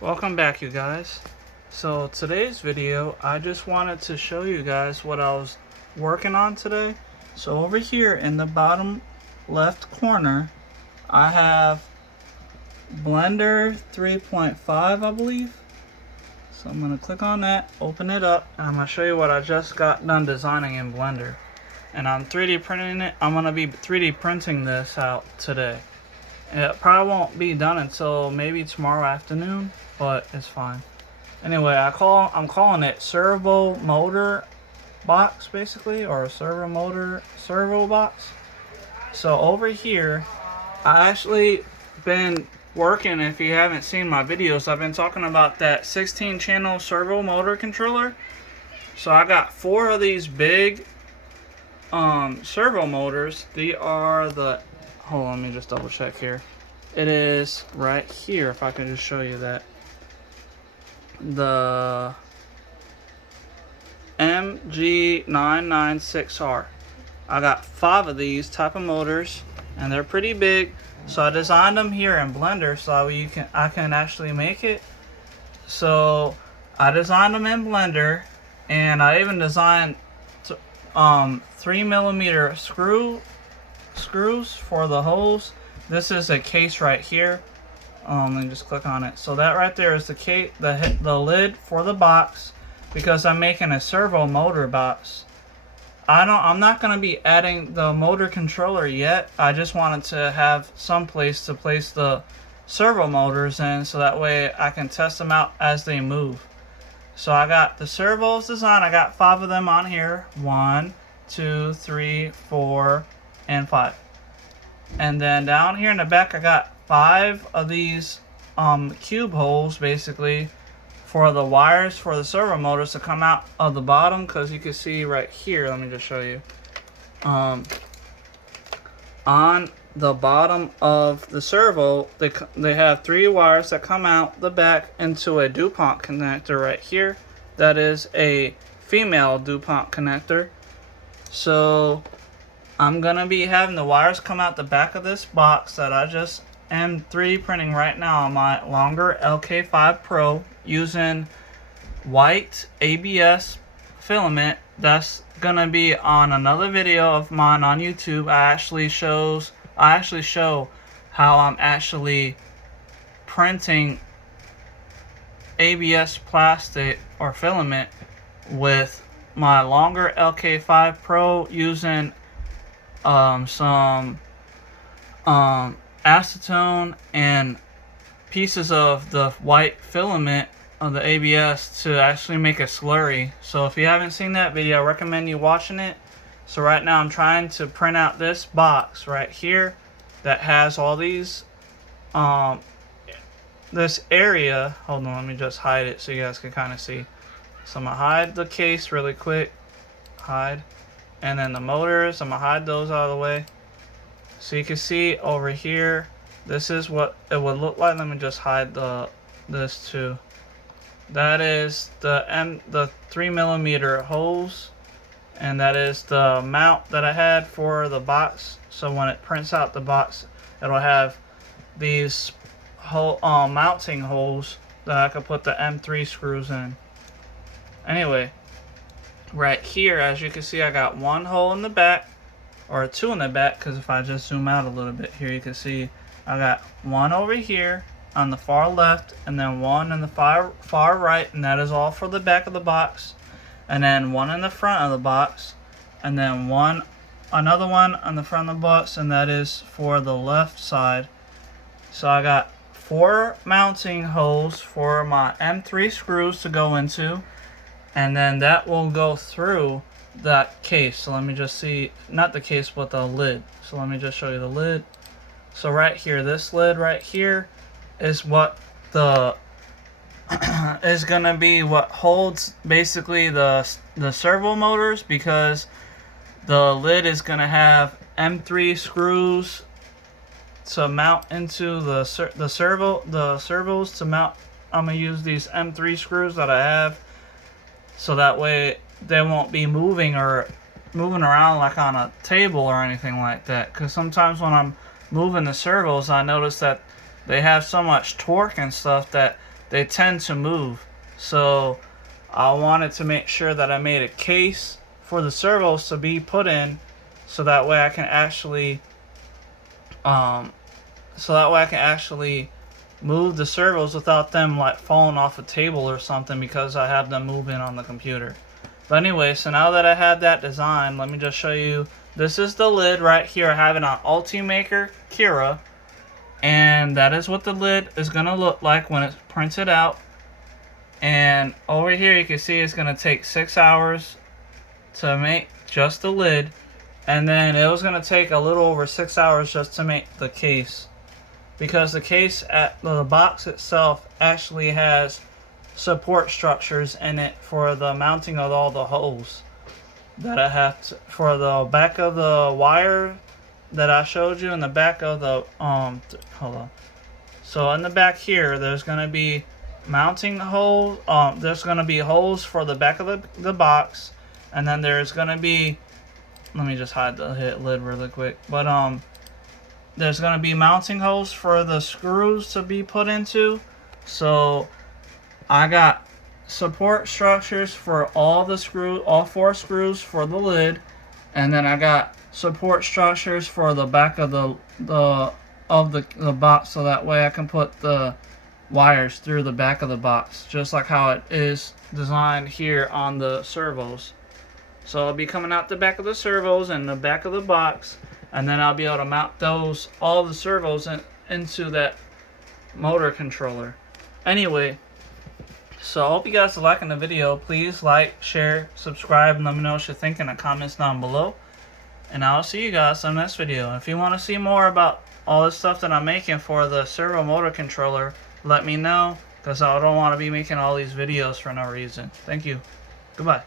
Welcome back, you guys. So today's video, I just wanted to show you guys what I was working on today. So over here in the bottom left corner, I have Blender 3.5, I believe. So I'm going to click on that, open it up, and I'm going to show you what I just got done designing in Blender. And I'm 3D printing it. I'm going to be 3D printing this out today. It probably won't be done until maybe tomorrow afternoon, but it's fine. Anyway, I'm calling it servo motor box, basically, or a servo box. So over here, I actually been working. If you haven't seen my videos, I've been talking about that 16-channel servo motor controller. So I got 4 of these big servo motors. They are the, hold on, let me just double check here. It is right here, if I can just show you that. The MG996R. I got 5 of these type of motors, and they're pretty big. So I designed them here in Blender so I can actually make it. So I designed them in Blender, and I even designed 3mm screws for the holes. This is a case right here. Let me just click on it. So that right there is the case, the lid for the box, because I'm making a servo motor box. I'm not going to be adding the motor controller yet. I just wanted to have some place to place the servo motors in, so that way I can test them out as they move. So I got the servos designed. I got 5 of them on here. 1, 2, 3, 4, and 5. And then down here in the back, I got 5 of these cube holes, basically, for the wires for the servo motors to come out of the bottom. Because you can see right here, let me just show you. On the bottom of the servo, they have 3 wires that come out the back into a DuPont connector right here. That is a female DuPont connector. So I'm gonna be having the wires come out the back of this box that I just am 3D printing right now on my longer LK5 Pro using white ABS filament. That's gonna be on another video of mine on YouTube. I actually show how I'm actually printing ABS plastic or filament with my longer LK5 Pro using some acetone and pieces of the white filament of the ABS to actually make a slurry. So if you haven't seen that video, I recommend you watching it. So right now I'm trying to print out this box right here that has all these this area. Hold on, let me just hide it so you guys can kind of see. So I'm gonna hide the case really quick. Hide. And then the motors, I'm gonna hide those out of the way. So you can see over here, this is what it would look like. Let me just hide this too. That is the 3mm holes, and that is the mount that I had for the box. So when it prints out the box, it'll have these mounting holes that I could put the M3 screws in. Anyway, right here, as you can see, I got 1 hole in the back, or 2 in the back, because if I just zoom out a little bit here, you can see I got 1 over here on the far left, and then 1 in the far right, and that is all for the back of the box, and then 1 in the front of the box, and then another one on the front of the box, and that is for the left side. So I got 4 mounting holes for my M3 screws to go into, and then that will go through that case. So let me just see, not the case but the lid. So let me just show you the lid. So right here, this lid right here is what the is gonna be what holds basically the servo motors, because the lid is gonna have M3 screws to mount into the servos to mount. I'm gonna use these M3 screws that I have, so that way they won't be moving around like on a table or anything like that. Because sometimes when I'm moving the servos, I notice that they have so much torque and stuff that they tend to move. So I wanted to make sure that I made a case for the servos to be put in, so that way I can actually move the servos without them like falling off a table or something, because I have them moving on the computer. But anyway, so now that I have that design, let me just show you. This is the lid right here. I have it on Ultimaker Kira, and that is what the lid is gonna look like when it's printed out. And over here you can see it's gonna take 6 hours to make just the lid, and then it was gonna take a little over 6 hours just to make the case, because the case at the box itself actually has support structures in it for the mounting of all the holes that I have to, for the back of the wire that I showed you in the back of the hold on. So in the back here, there's gonna be mounting holes. There's gonna be holes for the back of the box, and then there's gonna be, let me just hide the lid really quick. But there's gonna be mounting holes for the screws to be put into. So I got support structures for all the screws, all 4 screws for the lid, and then I got support structures for the back of the box, so that way I can put the wires through the back of the box, just like how it is designed here on the servos. So I'll be coming out the back of the servos and the back of the box, and then I'll be able to mount all the servos into that motor controller. Anyway, so I hope you guys are liking the video. Please like, share, subscribe, and let me know what you think in the comments down below. And I'll see you guys in the next video. If you want to see more about all this stuff that I'm making for the servo motor controller, let me know, because I don't want to be making all these videos for no reason. Thank you. Goodbye.